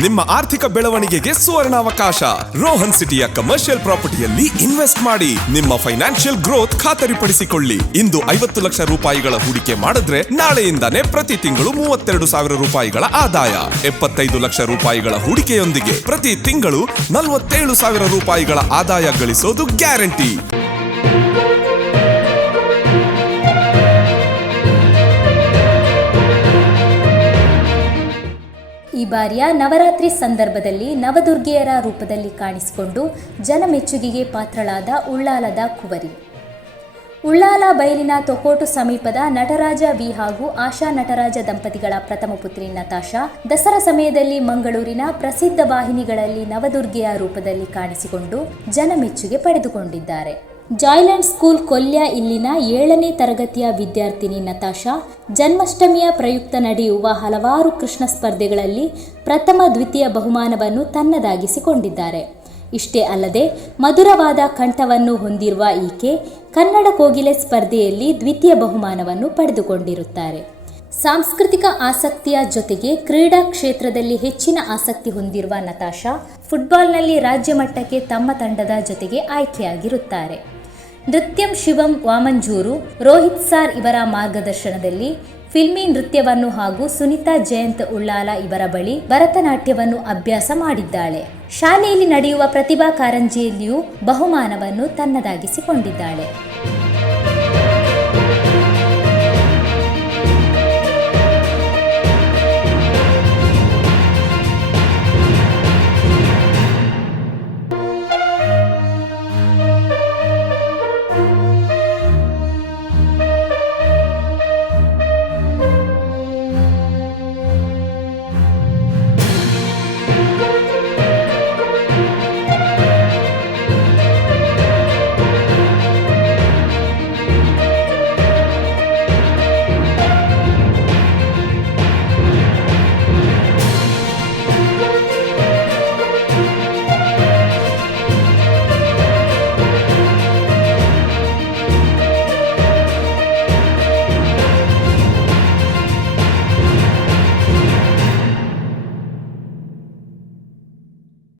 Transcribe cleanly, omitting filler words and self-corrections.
ನಿಮ್ಮ ಆರ್ಥಿಕ ಬೆಳವಣಿಗೆಗೆ ಸುವರ್ಣಾವಕಾಶ. ರೋಹನ್ ಸಿಟಿಯ ಕಮರ್ಷಿಯಲ್ ಪ್ರಾಪರ್ಟಿಯಲ್ಲಿ ಇನ್ವೆಸ್ಟ್ ಮಾಡಿ ನಿಮ್ಮ ಫೈನಾನ್ಷಿಯಲ್ ಗ್ರೋತ್ ಖಾತರಿಪಡಿಸಿಕೊಳ್ಳಿ. ಇಂದು 50 ಲಕ್ಷ ರೂಪಾಯಿಗಳ ಹೂಡಿಕೆ ಮಾಡಿದ್ರೆ ನಾಳೆಯಿಂದಾನೇ ಪ್ರತಿ ತಿಂಗಳು 32,000 ರೂಪಾಯಿಗಳ ಆದಾಯ. 75 ಲಕ್ಷ ರೂಪಾಯಿಗಳ ಹೂಡಿಕೆಯೊಂದಿಗೆ ಪ್ರತಿ ತಿಂಗಳು 47,000 ರೂಪಾಯಿಗಳ ಆದಾಯ ಗಳಿಸೋದು ಗ್ಯಾರಂಟಿ. ಈ ಬಾರಿಯ ನವರಾತ್ರಿ ಸಂದರ್ಭದಲ್ಲಿ ನವದುರ್ಗೆಯರ ರೂಪದಲ್ಲಿ ಕಾಣಿಸಿಕೊಂಡು ಜನಮೆಚ್ಚುಗೆಗೆ ಪಾತ್ರಳಾದ ಉಳ್ಳಾಲದ ಕುವರಿ. ಉಳ್ಳಾಲ ಬಯಲಿನ ತೊಕೋಟು ಸಮೀಪದ ನಟರಾಜ ವಿ ಹಾಗೂ ಆಶಾ ನಟರಾಜ ದಂಪತಿಗಳ ಪ್ರಥಮ ಪುತ್ರಿ ನತಾಶಾ ದಸರಾ ಸಮಯದಲ್ಲಿ ಮಂಗಳೂರಿನ ಪ್ರಸಿದ್ಧ ವಾಹಿನಿಗಳಲ್ಲಿ ನವದುರ್ಗೆಯ ರೂಪದಲ್ಲಿ ಕಾಣಿಸಿಕೊಂಡು ಜನಮೆಚ್ಚುಗೆ ಪಡೆದುಕೊಂಡಿದ್ದಾರೆ. ಜಾಯ್ಲೆಂಡ್ ಸ್ಕೂಲ್ ಕೊಲ್ಯ ಇಲ್ಲಿನ 7ನೇ ತರಗತಿಯ ವಿದ್ಯಾರ್ಥಿನಿ ನತಾಶಾ ಜನ್ಮಾಷ್ಟಮಿಯ ಪ್ರಯುಕ್ತ ನಡೆಯುವ ಹಲವಾರು ಕೃಷ್ಣ ಸ್ಪರ್ಧೆಗಳಲ್ಲಿ ಪ್ರಥಮ ದ್ವಿತೀಯ ಬಹುಮಾನವನ್ನು ತನ್ನದಾಗಿಸಿಕೊಂಡಿದ್ದಾರೆ. ಇಷ್ಟೇ ಅಲ್ಲದೆ ಮಧುರವಾದ ಕಂಠವನ್ನು ಹೊಂದಿರುವ ಈಕೆ ಕನ್ನಡ ಕೋಗಿಲೆ ಸ್ಪರ್ಧೆಯಲ್ಲಿ ದ್ವಿತೀಯ ಬಹುಮಾನವನ್ನು ಪಡೆದುಕೊಂಡಿರುತ್ತಾರೆ. ಸಾಂಸ್ಕೃತಿಕ ಆಸಕ್ತಿಯ ಜೊತೆಗೆ ಕ್ರೀಡಾ ಕ್ಷೇತ್ರದಲ್ಲಿ ಹೆಚ್ಚಿನ ಆಸಕ್ತಿ ಹೊಂದಿರುವ ನತಾಶಾ ಫುಟ್ಬಾಲ್ನಲ್ಲಿ ರಾಜ್ಯ ಮಟ್ಟಕ್ಕೆ ತಮ್ಮ ತಂಡದ ಜೊತೆಗೆ ಆಯ್ಕೆಯಾಗಿರುತ್ತಾರೆ. ನೃತ್ಯಂ ಶಿವಂ ವಾಮಂಜೂರು ರೋಹಿತ್ ಸಾರ್ ಇವರ ಮಾರ್ಗದರ್ಶನದಲ್ಲಿ ಫಿಲ್ಮಿ ನೃತ್ಯವನ್ನು ಹಾಗೂ ಸುನಿತಾ ಜಯಂತ್ ಉಳ್ಳಾಲ ಇವರ ಬಳಿ ಭರತನಾಟ್ಯವನ್ನು ಅಭ್ಯಾಸ ಮಾಡಿದ್ದಾಳೆ. ಶಾಲೆಯಲ್ಲಿ ನಡೆಯುವ ಪ್ರತಿಭಾ ಕಾರಂಜಿಯಲ್ಲಿಯೂ ಬಹುಮಾನವನ್ನು ತನ್ನದಾಗಿಸಿಕೊಂಡಿದ್ದಾಳೆ.